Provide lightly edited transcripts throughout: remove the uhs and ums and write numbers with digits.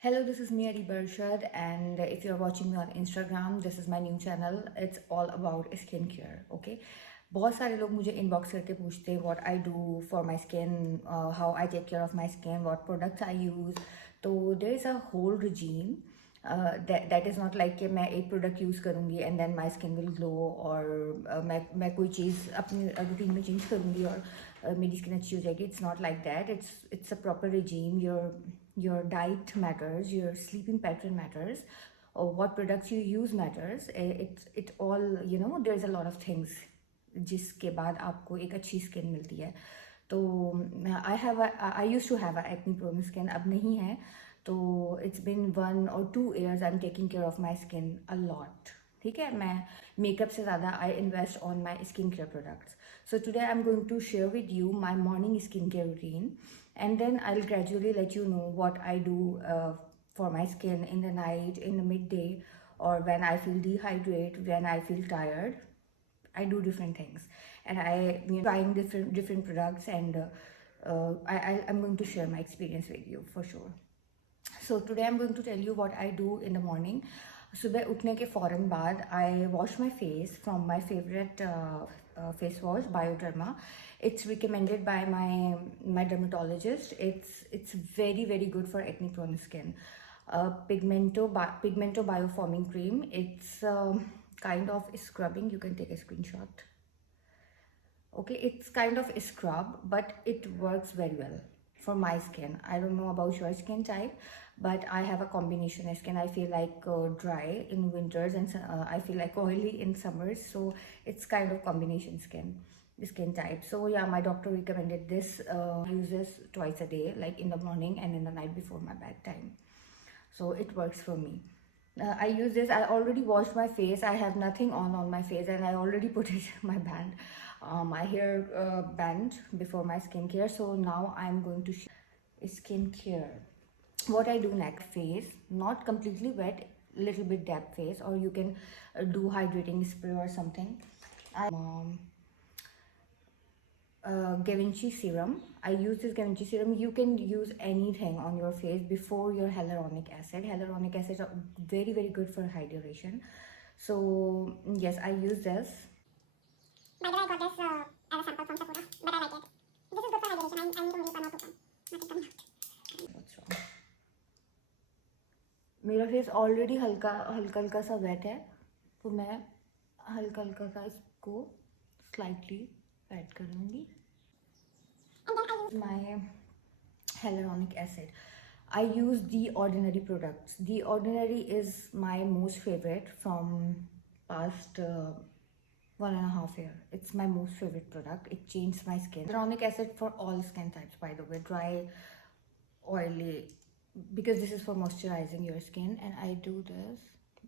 Hello, this is me Adi Barshad, and if you're watching me on Instagram, this is my new channel. It's all about skin care. Okay, बहुत सारे लोग मुझे inbox करके पूछते हैं what I do for my skin, how I take care of my skin, what products I use. तो there is a whole regime. That is not like कि मैं एक product use करूँगी and then my skin will glow, और मैं कोई चीज़ अपनी routine में change करूँगी और मेरी skin अच्छी हो जाएगी. It's not like that. It's a proper regime. Your diet matters, your sleeping pattern matters, or what products you use matters. It all, there's a lot of things जिसके बाद आपको एक अच्छी स्किन मिलती है. तो I use to have a acne prone skin, अब नहीं है. तो it's been 1 or 2 years I am taking care of my skin a lot. ठीक है, मैं मेकअप से ज़्यादा I invest on my skin care products. So today I'm going to share with you my morning skincare routine, and then I'll gradually let you know what I do for my skin in the night, in the midday, or when I feel dehydrated, when I feel tired. I do different things, and trying different products, and I'm going to share my experience with you for sure. So today I'm going to tell you what I do in the morning. सुबह उठने के फ़ौरन बाद I wash my face from my favorite face wash, BIODERMA. It's recommended by my dermatologist. It's very good for acne prone skin. Pigmento bioforming cream. It's kind of scrubbing. You can take a screenshot. Okay, it's kind of a scrub, but it works very well for my skin. I don't know about your skin type, but I have a combination skin. I feel like dry in winters, and I feel like oily in summers. So it's kind of combination skin type. So yeah, my doctor recommended this. Use this twice a day, like in the morning and in the night before my bedtime. So it works for me. I use this. I already washed my face. I have nothing on my face, and I already put it my band, my hair band before my skincare. So now I'm going to share skincare. What I do next, face, not completely wet, little bit damp face, or you can do hydrating spray or something. GIVENCHY serum. I use this GIVENCHY serum. You can use anything on your face before your hyaluronic acid. Hyaluronic acid are very good for hydration. So yes, I use this. By the way, I got this as a sample from Sephora, but I like it. This is good for hydration. I need to only use 1 or 2 pumps. Nothing coming out. What's wrong? मेरा face already हल्का सा wait है, तो मैं हल्का सा इसको slightly add कर लूँगी. My hyaluronic acid, I use The Ordinary products. The Ordinary is my most favorite from past 1.5 years. It's my most favorite product. It changed my skin. Hyaluronic acid for all skin types, by the way, dry, oily, because this is for moisturizing your skin. And I do this,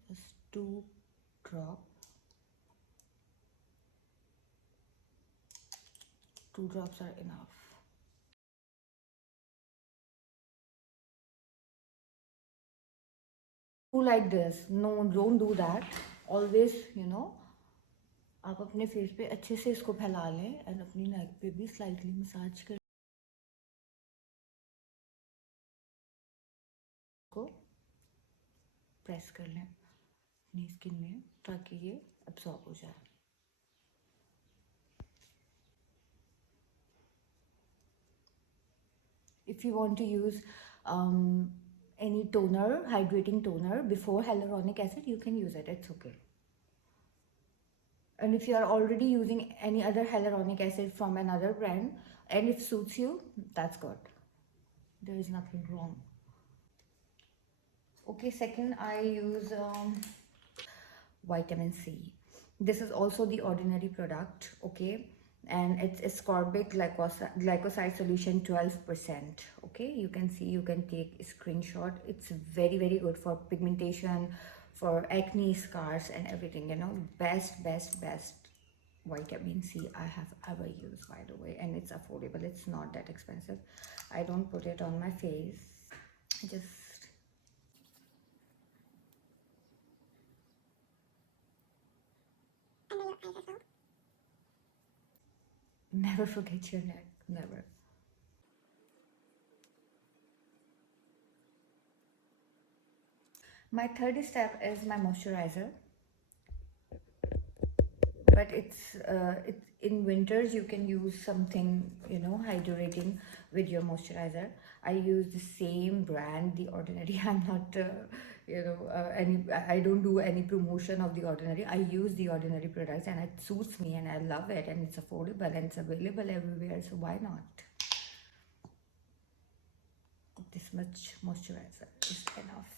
just 2 drops. 2 drops are enough. Do like this. No, don't do that. Always, आप अपने face पे अच्छे से इसको फैला लें, और अपनी नेक पे भी स्लाइटली मसाज कर को प्रेस कर लें अपनी स्किन में, ताकि ये एब्जॉर्ब हो जाए. If you want to use any toner, hydrating toner before hyaluronic acid, you can use it. It's okay. And if you are already using any other hyaluronic acid from another brand and it suits you, that's good. There is nothing wrong. Okay, second I use vitamin C. This is also The Ordinary product, okay, and it's ascorbic glycoside solution 12%. Okay, you can see, you can take a screenshot. It's very good for pigmentation, for acne scars and everything. Best vitamin C I have ever used, by the way, and it's affordable. It's not that expensive. I don't put it on my face, just Under your eyes as well. never forget your neck, never. My third step is my moisturizer. But it's in winters you can use something, you know, hydrating with your moisturizer. I use the same brand, The Ordinary. I'm not I don't do any promotion of The Ordinary. I use The Ordinary products and it suits me and I love it, and it's affordable and it's available everywhere, so why not? This much moisturizer is enough.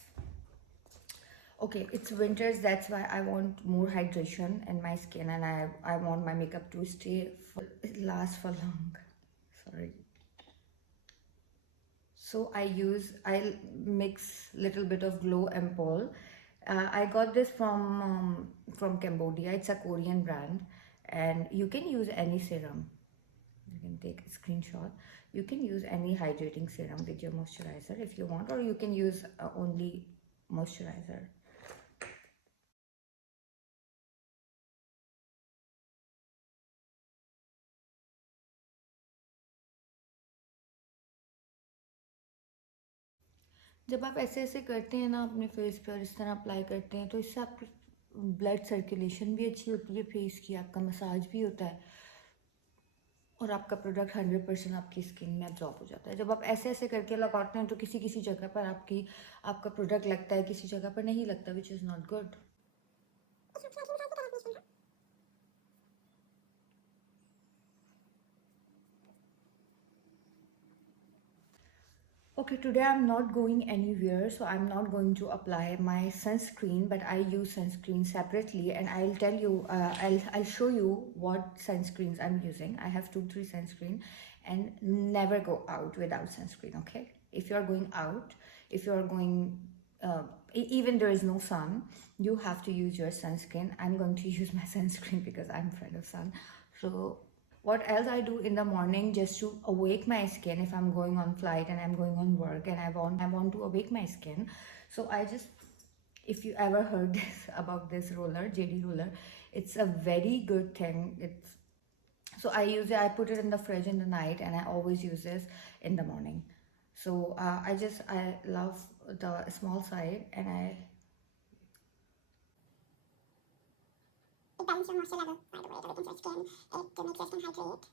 Okay, it's winters, that's why I want more hydration in my skin, and I want my makeup to stay for, it lasts for long. Sorry. So I mix little bit of Glow Ampoule. I got this from Cambodia. It's a Korean brand, and you can use any serum. You can take a screenshot. You can use any hydrating serum with your moisturizer if you want, or you can use only moisturizer. जब आप ऐसे ऐसे करते हैं ना अपने face पर, इस तरह अप्लाई करते हैं, तो इससे आपकी ब्लड सर्कुलेशन भी अच्छी होती है फेस की, आपका मसाज भी होता है और आपका प्रोडक्ट 100% आपकी स्किन में एब्जॉर्ब हो जाता है. जब आप ऐसे ऐसे करके लगाते हैं तो किसी किसी जगह पर आपका प्रोडक्ट लगता है, किसी जगह पर नहीं लगता, which is not good. Okay, today I'm not going anywhere, so I'm not going to apply my sunscreen, but I use sunscreen separately, and I'll tell you, I'll show you what sunscreens I'm using. I have 2-3 sunscreen, and never go out without sunscreen. Okay, if you're going out, if you're going even there is no sun, you have to use your sunscreen. I'm going to use my sunscreen because I'm afraid of sun. So what else I do in the morning just to awake my skin, if I'm going on flight and I'm going on work and I want to awake my skin, so I just, if you ever heard this about this roller, JADE roller, it's a very good thing. It's, so I use it, I put it in the fridge in the night, and I always use this in the morning. So I love the small side, and it balances your moisture level, by the way, it awakens your skin, it makes your skin hydrate.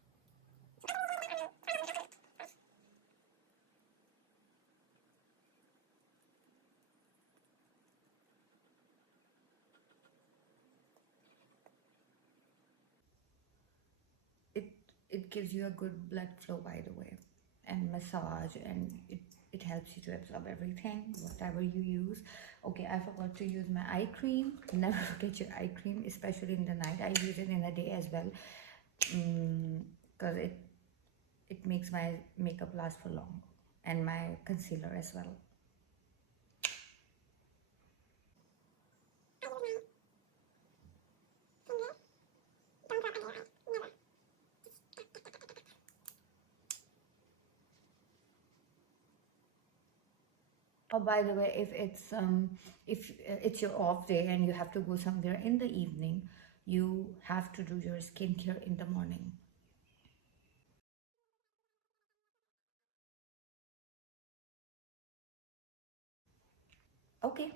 it gives you a good blood flow, by the way, and massage, and it helps you to absorb everything, whatever you use. Okay, I forgot to use my eye cream. Never forget your eye cream, especially in the night. I use it in the day as well, because it makes my makeup last for long, and my concealer as well. Oh, by the way, if it's your off day and you have to go somewhere in the evening, you have to do your skincare in the morning. Okay,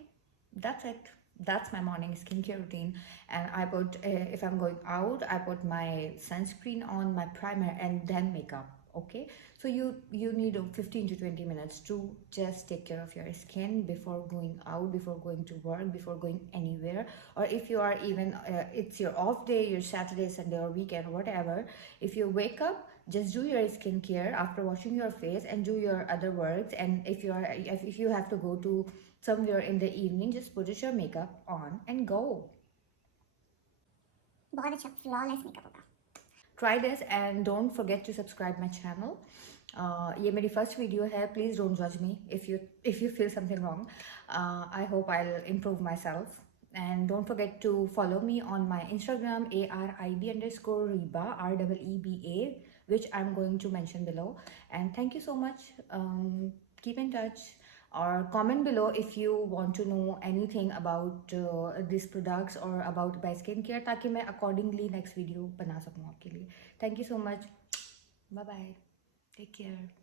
that's it. That's my morning skincare routine. And I put, if I'm going out, I put my sunscreen on, my primer, and then makeup. Okay, so you need 15 to 20 minutes to just take care of your skin before going out, before going to work, before going anywhere. Or if you are even it's your off day, your Saturday, Sunday, or weekend, whatever, if you wake up, just do your skincare after washing your face and do your other works. And if you have to go to somewhere in the evening, just put your makeup on and go. बहुत अच्छा flawless makeup होगा. Try this and don't forget to subscribe my channel. ये मेरी first video है. Please don't judge me if you feel something wrong. I hope I'll improve myself. And don't forget to follow me on my Instagram, ARIB_Reba, REEBA, which I'm going to mention below. And thank you so much. Keep in touch. Or comment below if you want to know anything about these products or about my skincare, ताकि मैं accordingly next video बना सकूँ आपके लिए. Thank you so much. Bye bye. Take care.